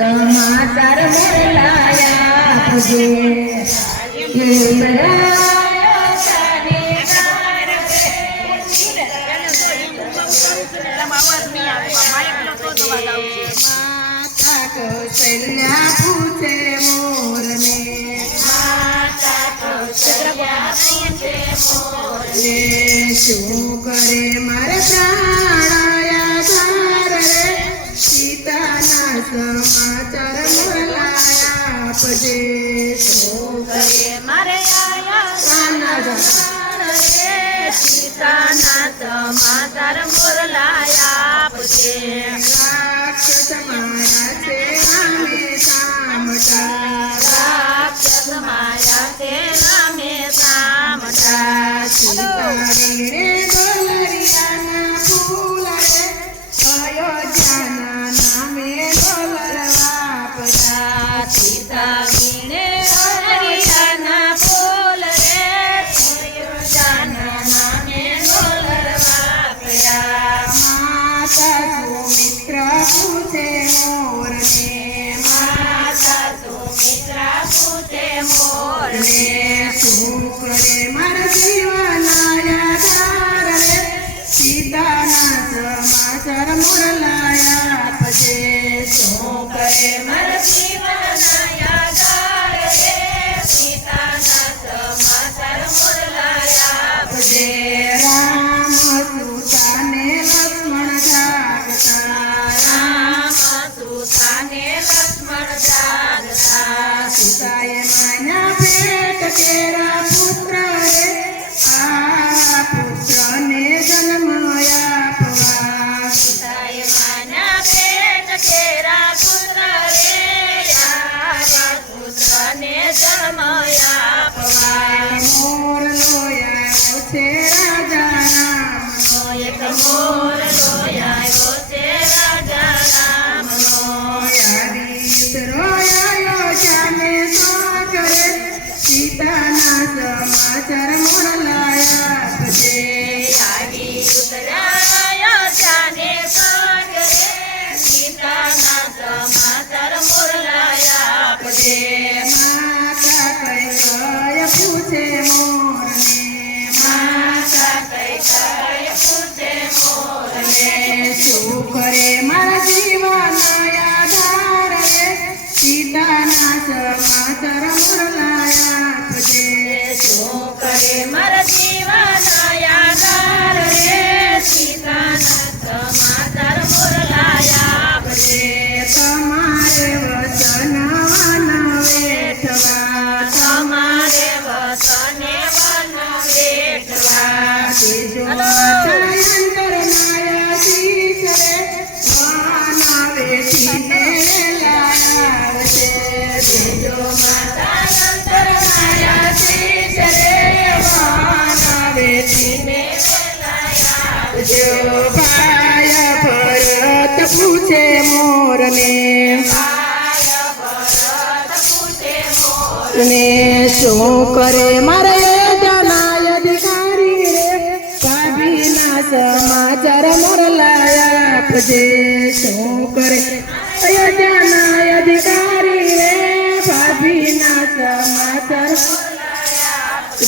સમાચાર મોરલાયા પૂજે માતા શું કરે મારા પ્રાણયા ધાર રે સીતાના સમાચાર મોરલાયા આપજે શું કરે મારે આયા કાના સમાચાર મોરલાયા આપજે શું કરે મારા ધાર રે. સીતાના સમાચાર મોરલાયા આપજે શું કરે મારા જીવનના સીતાના સમાચાર મોરલાયા ભજે આવી ઉતરાયો જાને સાગરે સીતાના સમાચાર મોરલાયા આપજે માતા કઈ કય પૂછે મોરને. માતા પાય ભરત પૂછે મોરને. ને શું કરે મારે જનાય અધિકારી રે? ભાભીના સમાચાર મોરલાયા આપજે. શું કરે જનાય અધિકારી રે? ભાભીના સમાચાર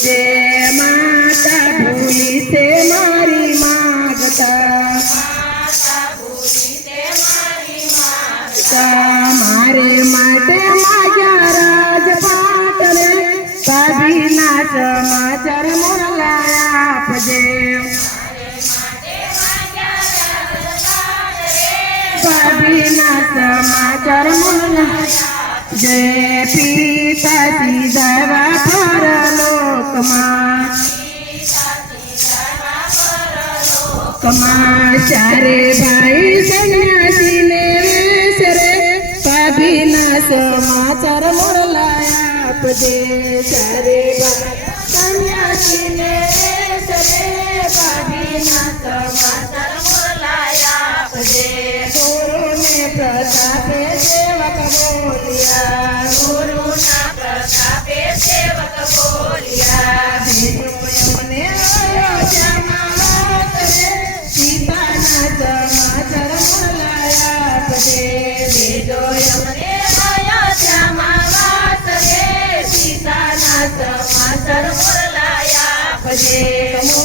જે તમારે માટે માગ્યા રાજપાટ રે ભાભીના સમાચાર મોરલાયા આપજે. ભાભીના સમાચાર મોરલા જય પિતાજી દવા પરલોકમાં કમા ચારે ભાઈ સમાચાર મોરલાયા આપજે ચારે ભાઈ સરે રે સમાચાર મોરલાયા આપજે. સમાચાર લાયા પદે